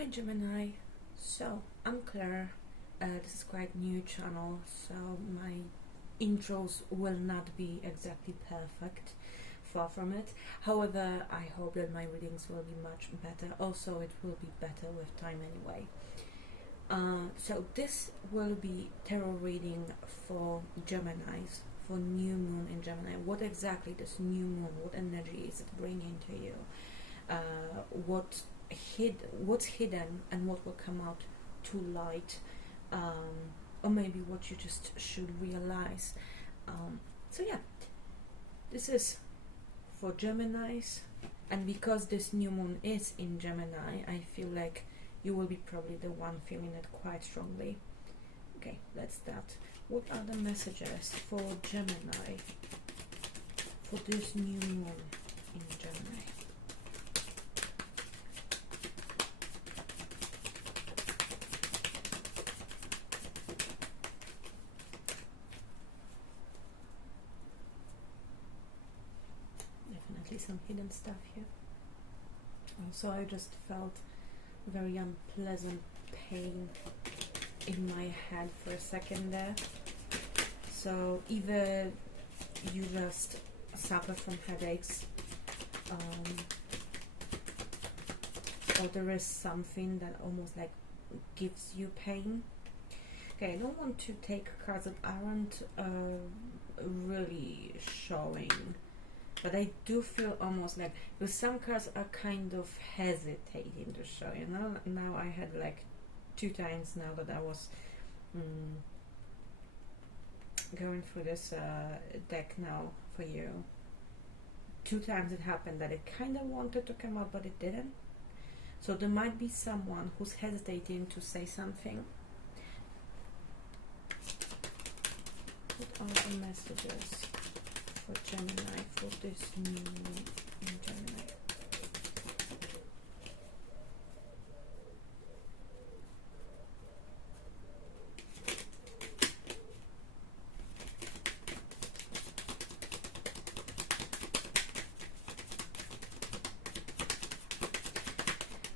Hi Gemini, so I'm Claire. This is quite new channel, so my intros will not be exactly perfect, far from it. However, I hope that my readings will be much better. Also, it will be better with time anyway. So this will be tarot reading for Geminis, for new moon in Gemini. What exactly this new moon, what energy is it bringing to you? What's hidden and what will come out to light, or maybe what you just should realize. So yeah, this is for Geminis, and because this new moon is in Gemini, I feel like you will be probably the one feeling it quite strongly. Okay, let's start. What are the messages for Gemini for this new moon in Gemini? Definitely some hidden stuff here. Also, I just felt very unpleasant pain in my head for a second there. So either you just suffer from headaches, or there is something that almost like gives you pain. Okay, I don't want to take cards that aren't really showing, but I do feel almost like, because some cards are kind of hesitating to show, you know. Now I had like 2 times now that I was going through this deck now for you. 2 times it happened that it kind of wanted to come out, but it didn't. So there might be someone who's hesitating to say something. What are the messages for Gemini for this new moon in Gemini?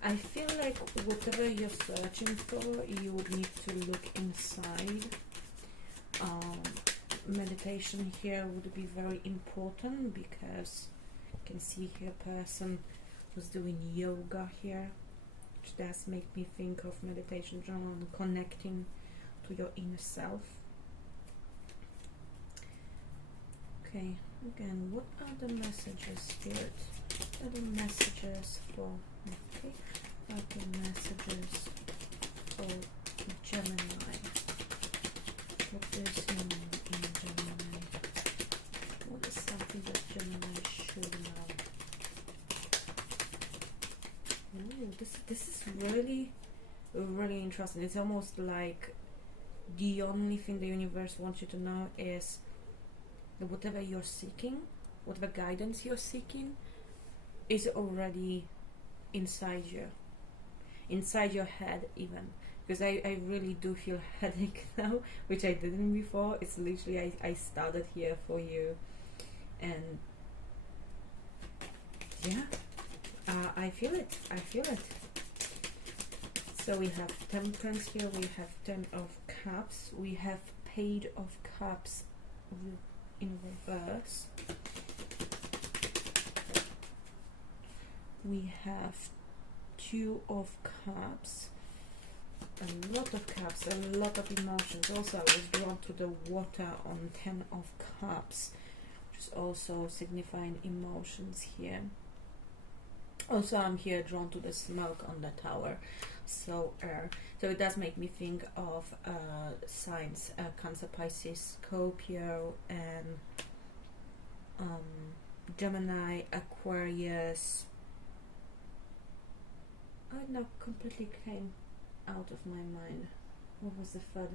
I feel like whatever you're searching for, you would need to look inside. Meditation here would be very important, because you can see here a person who's doing yoga here, which does make me think of meditation journal and connecting to your inner self. Okay, again, what are the messages, Spirit? What are the messages for, okay, what are the messages for Gemini? What is in Gemini? What is something that Gemini should know? Ooh, this is really, really interesting. It's almost like the only thing the universe wants you to know is that whatever you're seeking, whatever guidance you're seeking, is already inside you, inside your head even. Because I really do feel headache now, which I didn't before. It's literally, I started here for you, and yeah, I feel it, I feel it. So we have Temperance here, we have 10 of Cups, we have Page of Cups in reverse, we have 2 of Cups, a lot of cups, a lot of emotions. Also, I was drawn to the water on 10 of Cups, which is also signifying emotions here. Also, I'm here drawn to the smoke on the tower, so air. So it does make me think of signs, Cancer, Pisces, Scorpio, and Gemini, Aquarius. Oh, no, completely came out of my mind. What was the third?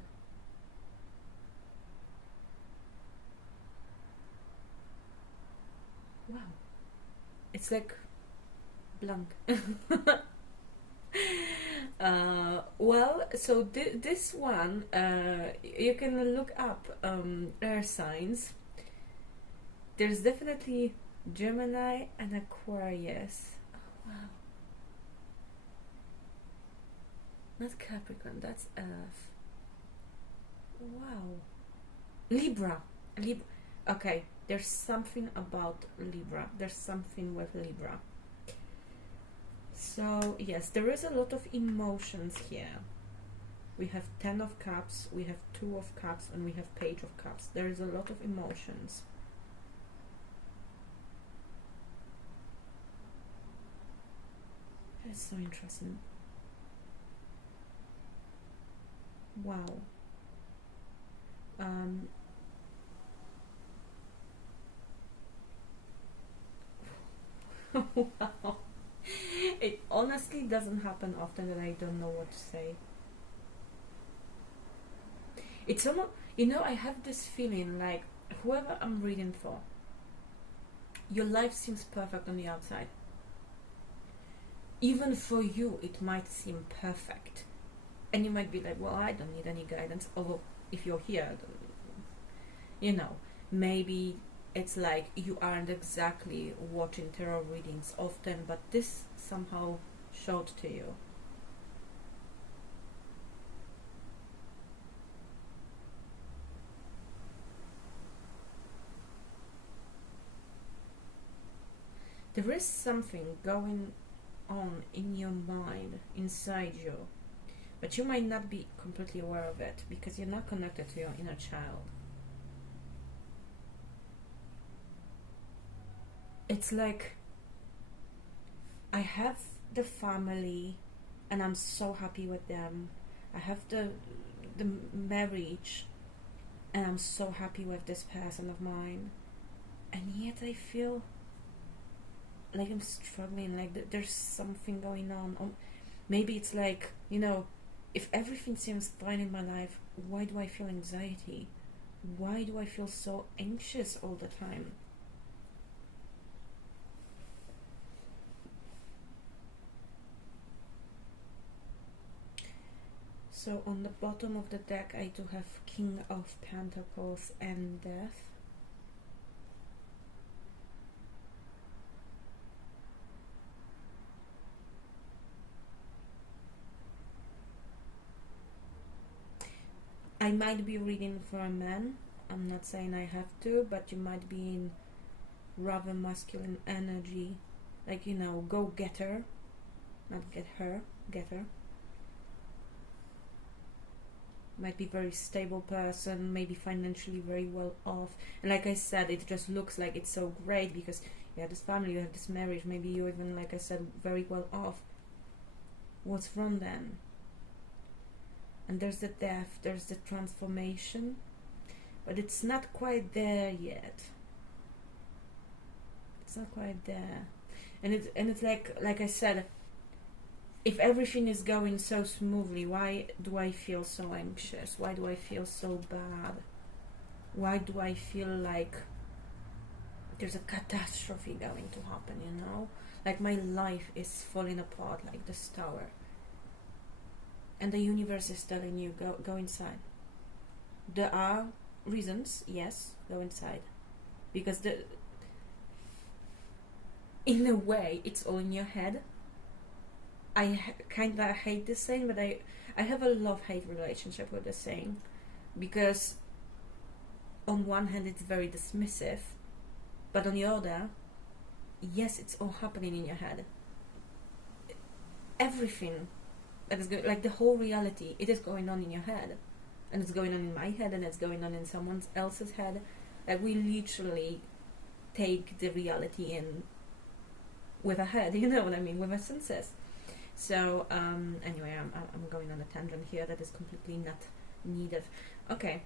Wow, it's like blank. Well, so this one, you can look up air signs. There's definitely Gemini and Aquarius. Oh, wow. Not Capricorn, that's Earth. Wow. Libra. Okay, there's something about Libra. There's something with Libra. So, yes, there is a lot of emotions here. We have 10 of Cups, we have 2 of Cups, and we have Page of Cups. There is a lot of emotions. That's so interesting. Wow. Wow. It honestly doesn't happen often that I don't know what to say. It's almost, I have this feeling like whoever I'm reading for, your life seems perfect on the outside. Even for you, it might seem perfect. And you might be like, well, I don't need any guidance. Although, if you're here, maybe it's like you aren't exactly watching tarot readings often, but this somehow showed to you. There is something going on in your mind, inside you, but you might not be completely aware of it because you're not connected to your inner child. It's like I have the family and I'm so happy with them. I have the marriage and I'm so happy with this person of mine, and yet I feel like I'm struggling, like there's something going on. Maybe it's like, if everything seems fine in my life, why do I feel anxiety? Why do I feel so anxious all the time? So on the bottom of the deck I do have King of Pentacles and Death. I might be reading for a man. I'm not saying I have to, but you might be in rather masculine energy. Like, go getter. Not get her, getter. Might be very stable person, maybe financially very well off. And like I said, it just looks like it's so great because you have this family, you have this marriage, maybe you even, like I said, very well off. What's wrong then? And there's the death, there's the transformation, but it's not quite there yet. It's not quite there. And it's like I said, if everything is going so smoothly, why do I feel so anxious? Why do I feel so bad? Why do I feel like there's a catastrophe going to happen, Like my life is falling apart like this tower. And the universe is telling you, go inside. There are reasons, yes, go inside. Because in a way, it's all in your head. I kind of hate this saying, but I have a love-hate relationship with this saying. Because on one hand, it's very dismissive. But on the other, yes, it's all happening in your head. Everything that is going, like the whole reality, it is going on in your head, and it's going on in my head, and it's going on in someone else's head. Like we literally take the reality in with our head, you know what I mean, with our senses. So anyway, I'm going on a tangent here that is completely not needed. Okay.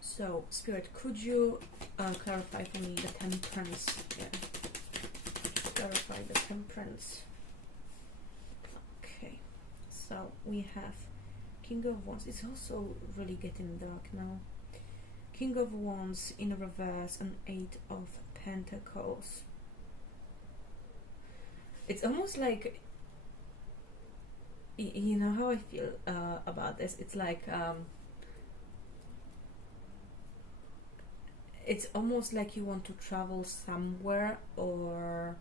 So Spirit, could you clarify for me the Temperance? Yeah. Clarify the Temperance. Okay. So we have King of Wands. It's also really getting dark now. King of Wands in reverse and 8 of Pentacles. It's almost like, you know how I feel about this? It's like, it's almost like you want to travel somewhere, or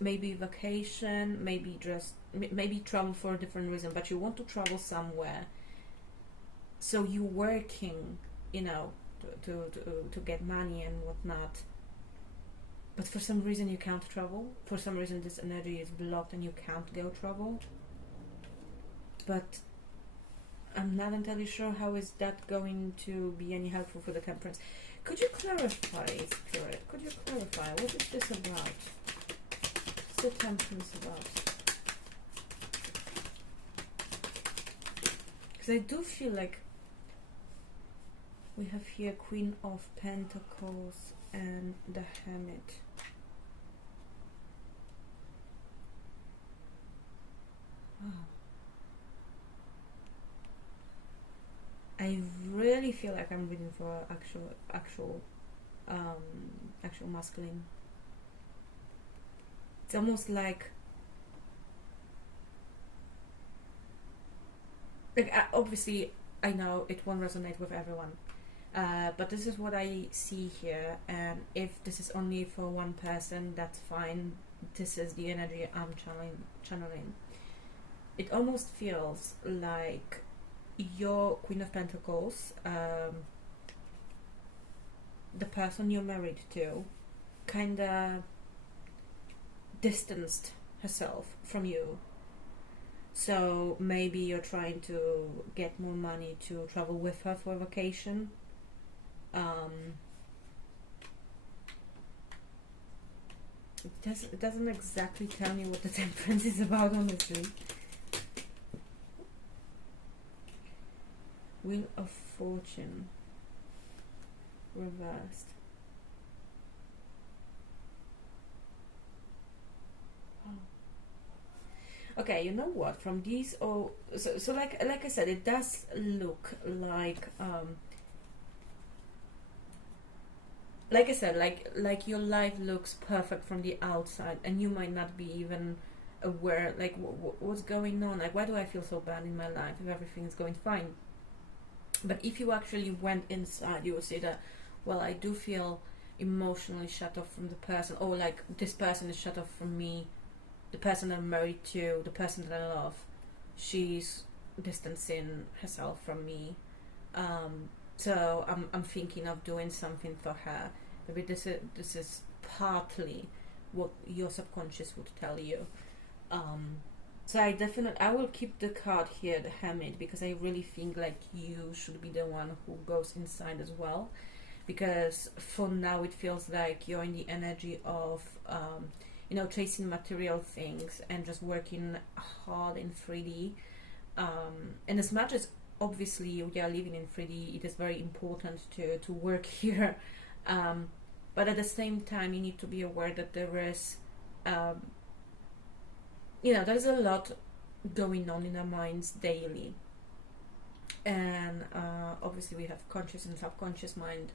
maybe vacation, maybe just maybe travel for a different reason, but you want to travel somewhere, so you're working, you know, to get money and whatnot, but for some reason you can't travel. For some reason this energy is blocked and you can't go travel. But I'm not entirely sure how is that going to be any helpful for the Temperance. Could you clarify, Spirit? Could you clarify what is this about? What's the Temperance about? Because I do feel like we have here Queen of Pentacles and the Hermit. Wow. I really feel like I'm reading for actual masculine. It's almost like obviously I know it won't resonate with everyone, but this is what I see here, and if this is only for one person, that's fine. This is the energy I'm channeling. It almost feels like your Queen of Pentacles, the person you're married to, kinda distanced herself from you. So maybe you're trying to get more money to travel with her for a vacation. It doesn't exactly tell me what the Temperance is about, honestly. Wheel of Fortune reversed. Oh. Okay, you know what? From these, so like I said, it does look like I said, like your life looks perfect from the outside, and you might not be even aware, like what's going on. Like, why do I feel so bad in my life if everything is going fine? But if you actually went inside, you would see that, well, I do feel emotionally shut off from the person, or like this person is shut off from me, the person I'm married to, the person that I love, she's distancing herself from me. So I'm thinking of doing something for her. Maybe this is partly what your subconscious would tell you. So I will keep the card here, the Hermit, because I really think like you should be the one who goes inside as well. Because for now it feels like you're in the energy of chasing material things and just working hard in 3D. And as much as obviously we are living in 3D, it is very important to work here. But at the same time, you need to be aware that there is, there's a lot going on in our minds daily. And obviously we have conscious and subconscious mind.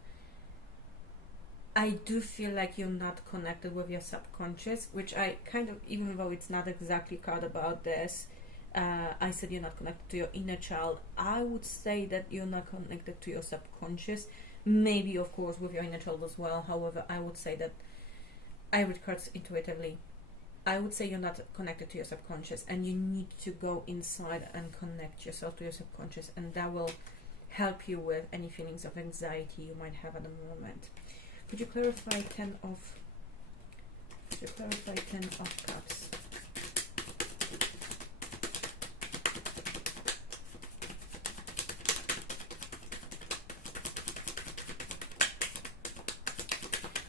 I do feel like you're not connected with your subconscious, which I kind of, even though it's not exactly card about this, I said you're not connected to your inner child. I would say that you're not connected to your subconscious. Maybe, of course, with your inner child as well. However, I would say that I read cards intuitively. I would say you're not connected to your subconscious, and you need to go inside and connect yourself to your subconscious, and that will help you with any feelings of anxiety you might have at the moment. Could you clarify 10 of Cups?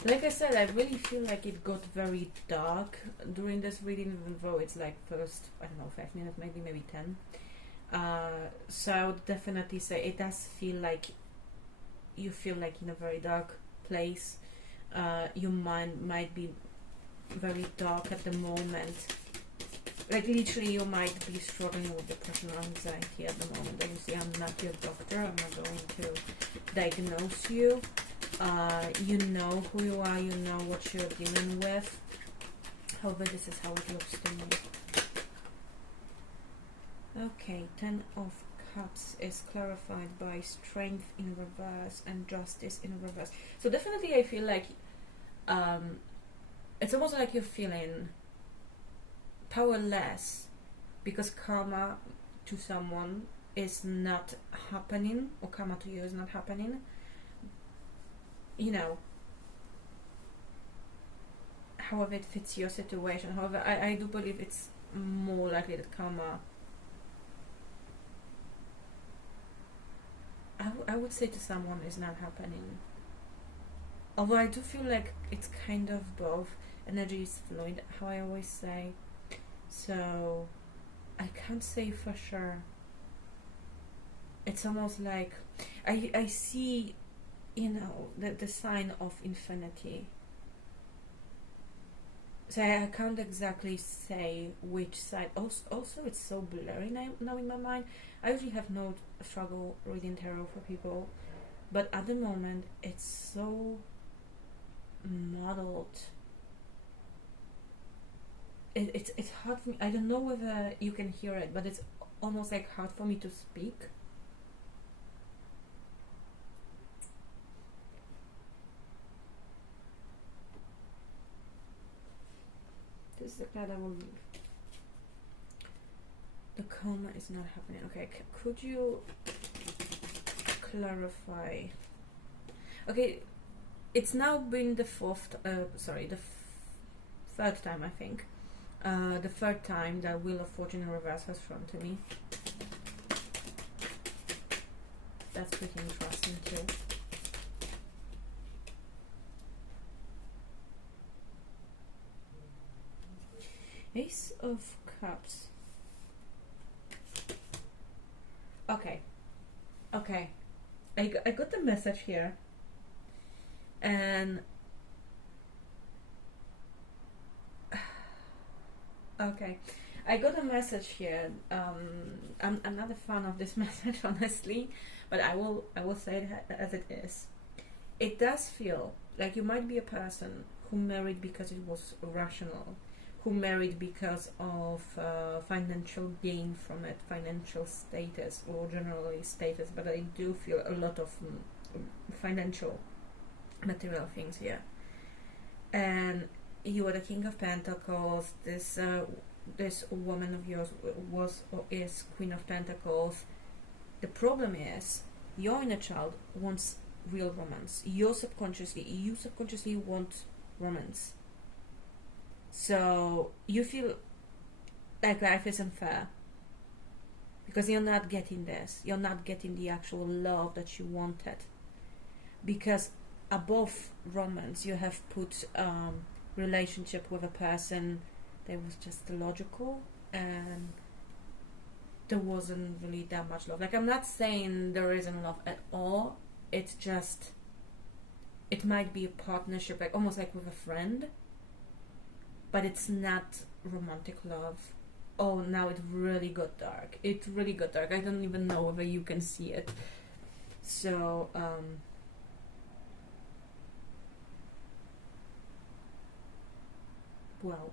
Like I said, I really feel like it got very dark during this reading, even though it's like first, 5 minutes, maybe 10. So I would definitely say it does feel like you feel like in a very dark place. Your mind might be very dark at the moment. Like literally you might be struggling with depression or anxiety at the moment. Obviously I'm not your doctor, I'm not going to diagnose you. You know who you are, you know what you're dealing with. However, this is how it looks to me. Okay, 10 of Cups is clarified by Strength in reverse and Justice in reverse. So definitely I feel like it's almost like you're feeling powerless because karma to someone is not happening, or karma to you is not happening, you know, however it fits your situation. However, I do believe it's more likely that karma, I would say to someone, is not happening. Although I do feel like it's kind of both. Energy is fluid, how I always say. So I can't say for sure. It's almost like I see, you know, the sign of infinity. So I can't exactly say which side. Also it's so blurry now in my mind. I usually have no struggle reading tarot for people, but at the moment it's so muddled. It's hard for me. I don't know whether you can hear it, but it's almost like hard for me to speak. This is the card I will leave. The karma is not happening. Okay, could you clarify? Okay, it's now been the third time, I think. The third time that Wheel of Fortune in reverse has thrown to me. That's pretty interesting too. Ace of Cups. Okay. I got the message here, and okay, I got a message here. I'm not a fan of this message, honestly, but I will say it as it is. It does feel like you might be a person who married because it was rational, who married because of financial gain from it, financial status, or generally status, but I do feel a lot of financial material things here. And you are the King of Pentacles. This woman of yours was or is Queen of Pentacles. The problem is your inner child wants real romance. You subconsciously want romance. So you feel like life is unfair because you're not getting this. You're not getting the actual love that you wanted. Because above romance, you have put relationship with a person that was just illogical, and there wasn't really that much love. Like, I'm not saying there isn't love at all. It's just, it might be a partnership, like almost like with a friend, but it's not romantic love. Oh, now it really got dark. It really got dark. I don't even know whether you can see it. So, well.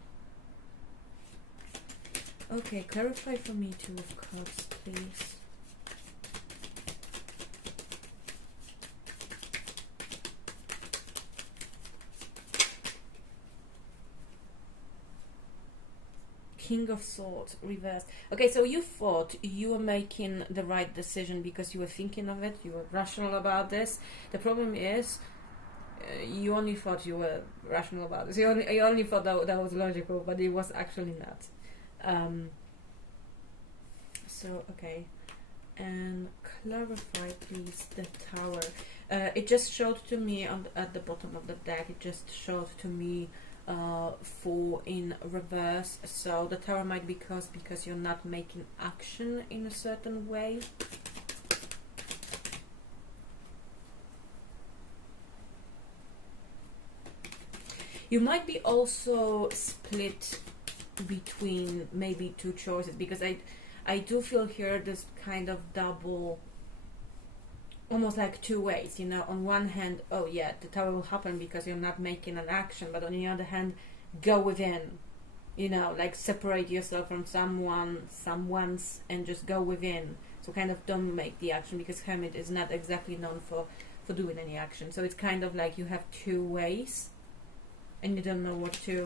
Okay, clarify for me Two of Cups, please. King of Swords, reversed. Okay, so you thought you were making the right decision because you were thinking of it, you were rational about this. The problem is, you only thought you were rational about this. You only thought that was logical, but it was actually not. So, okay. And clarify, please, the Tower. It just showed to me at the bottom of the deck, it just showed to me 4 in reverse. So the Tower might be caused because you're not making action in a certain way. You might be also split between maybe 2 choices, because I do feel here this kind of double, almost like 2 ways, you know. On one hand, oh yeah, the Tower will happen because you're not making an action, but on the other hand, go within, you know, like separate yourself from someone's and just go within. So kind of don't make the action, because Hermit is not exactly known for doing any action. So it's kind of like you have 2 ways and you don't know what to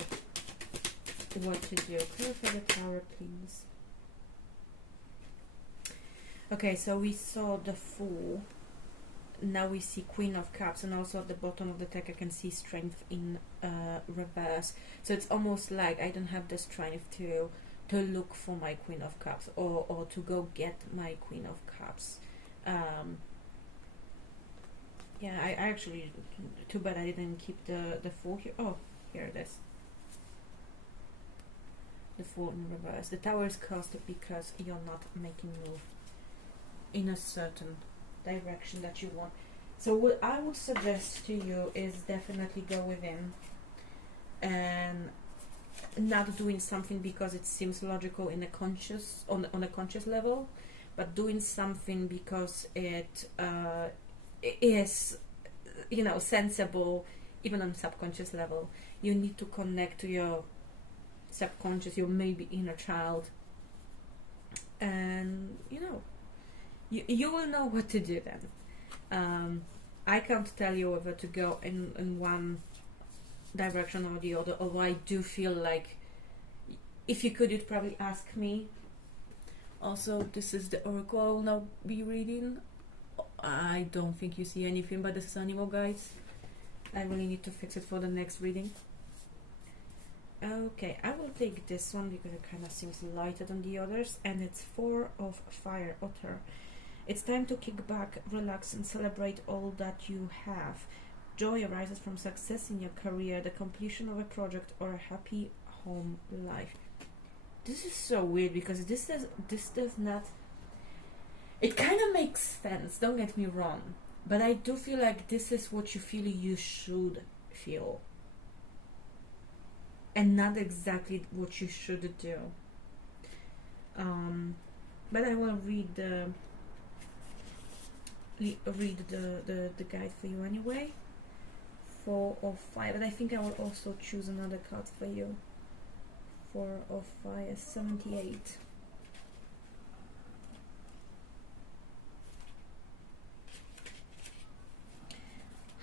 what to do. Clarify the Tower, please. Okay, so we saw the Fool. Now we see Queen of Cups, and also at the bottom of the deck I can see Strength in reverse. So it's almost like I don't have the strength to look for my Queen of Cups, or to go get my Queen of Cups. Yeah, I actually, too bad I didn't keep the Fool here. Oh, here it is. The Fool in reverse. The Tower is cursed because you're not making move in a certain direction that you want. So what I would suggest to you is definitely go within and not doing something because it seems logical in a conscious on a conscious level, but doing something because it is, you know, sensible even on subconscious level. You need to connect to your subconscious, your maybe inner child, and you know, you will know what to do then. I can't tell you whether to go in one direction or the other, although I do feel like if you could, you'd probably ask me. Also, this is the oracle I will now be reading. I don't think you see anything but this animal, guys. I really need to fix it for the next reading. Okay, I will take this one because it kind of seems lighter than the others, and it's 4 of Fire, Otter. It's time to kick back, relax, and celebrate all that you have. Joy arises from success in your career, the completion of a project, or a happy home life. This is so weird because this does not. It kind of makes sense. Don't get me wrong, but I do feel like this is what you feel you should feel, and not exactly what you should do. But I will read the guide for you anyway. 4 of Fire, but I think I will also choose another card for you. 4 of Fire, 78.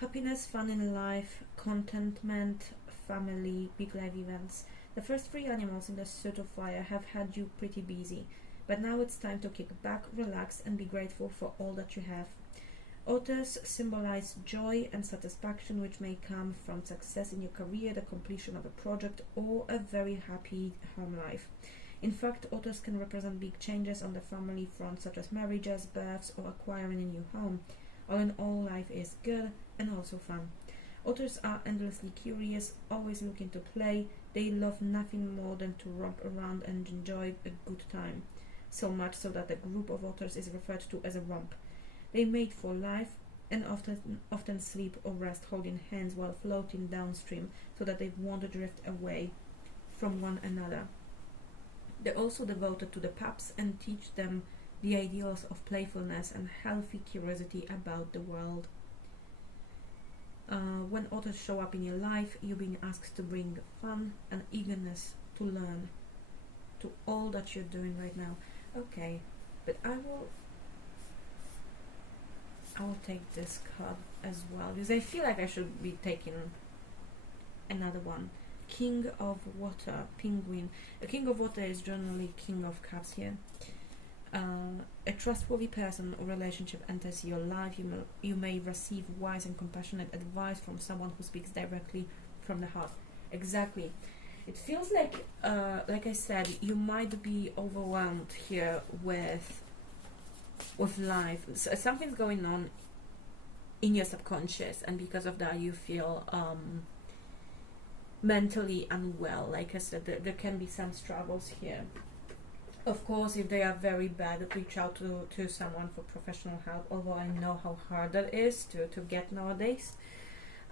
Happiness, fun in life, contentment, family, big life events. The first 3 animals in the suit of Fire have had you pretty busy, but now it's time to kick back, relax, and be grateful for all that you have. Otters symbolize joy and satisfaction, which may come from success in your career, the completion of a project, or a very happy home life. In fact, otters can represent big changes on the family front, such as marriages, births, or acquiring a new home. All in all, life is good and also fun. Otters are endlessly curious, always looking to play. They love nothing more than to romp around and enjoy a good time. So much so that a group of otters is referred to as a romp. They mate for life and often sleep or rest holding hands while floating downstream so that they won't drift away from one another. They're also devoted to the pups and teach them the ideals of playfulness and healthy curiosity about the world. When otters show up in your life, you're being asked to bring fun and eagerness to learn to all that you're doing right now. Okay, but I will take this card as well because I feel like I should be taking another one. King of Water, Penguin. A King of Water is generally King of Cups here. A trustworthy person or relationship enters your life. You may receive wise and compassionate advice from someone who speaks directly from the heart. Exactly. It feels like I said, you might be overwhelmed here with life. So something's going on in your subconscious, and because of that you feel mentally unwell. Like I said, there can be some struggles here. Of course, if they are very bad, reach out to someone for professional help, although I know how hard that is to get nowadays.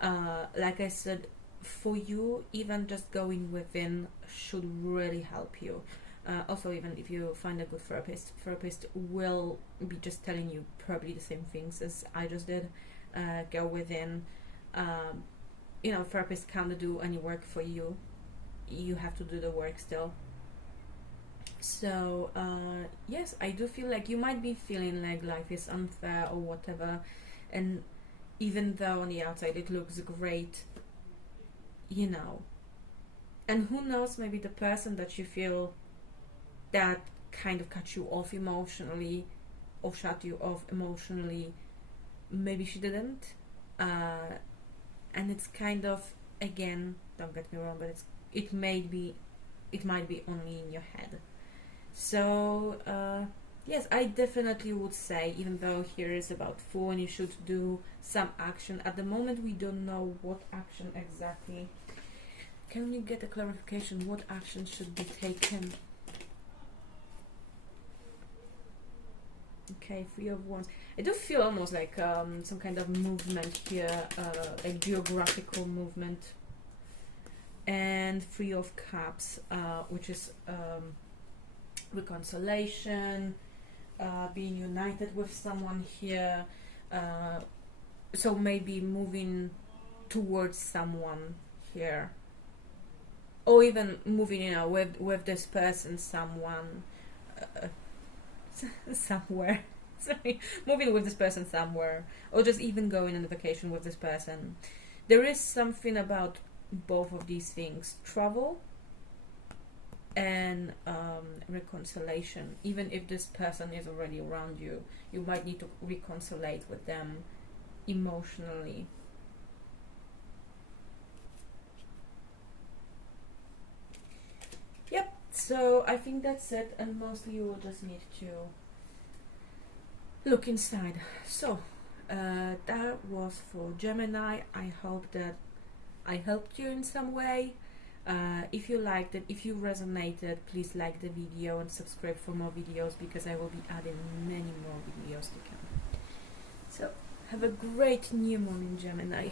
Like I said, for you, even just going within should really help you. Also, even if you find a good therapist will be just telling you probably the same things as I just did. Go within. Therapists can't do any work for you. You have to do the work still. So yes, I do feel like you might be feeling like life is unfair or whatever, and even though on the outside it looks great, And who knows, maybe the person that you feel that kind of cut you off emotionally or shut you off emotionally, maybe she didn't. And it's kind of, again, don't get me wrong, but it might be only in your head. So yes, I definitely would say, even though here is about Fool and you should do some action, at the moment we don't know what action exactly. Can we get a clarification? What action should be taken? Okay, 3 of Wands. I do feel almost like some kind of movement here, like geographical movement. And 3 of Cups, which is reconciliation, being united with someone here. So maybe moving towards someone here. Or even moving, you know, with this person, someone, somewhere. Sorry, moving with this person somewhere, or just even going on a vacation with this person. There is something about both of these things: travel and reconciliation. Even if this person is already around you, you might need to reconcile with them emotionally. Yep, so I think that's it, and mostly you will just need to look inside. So that was for Gemini. I hope that I helped you in some way. If you liked it, if you resonated, please like the video and subscribe for more videos, because I will be adding many more videos to come. So have a great new moon in Gemini.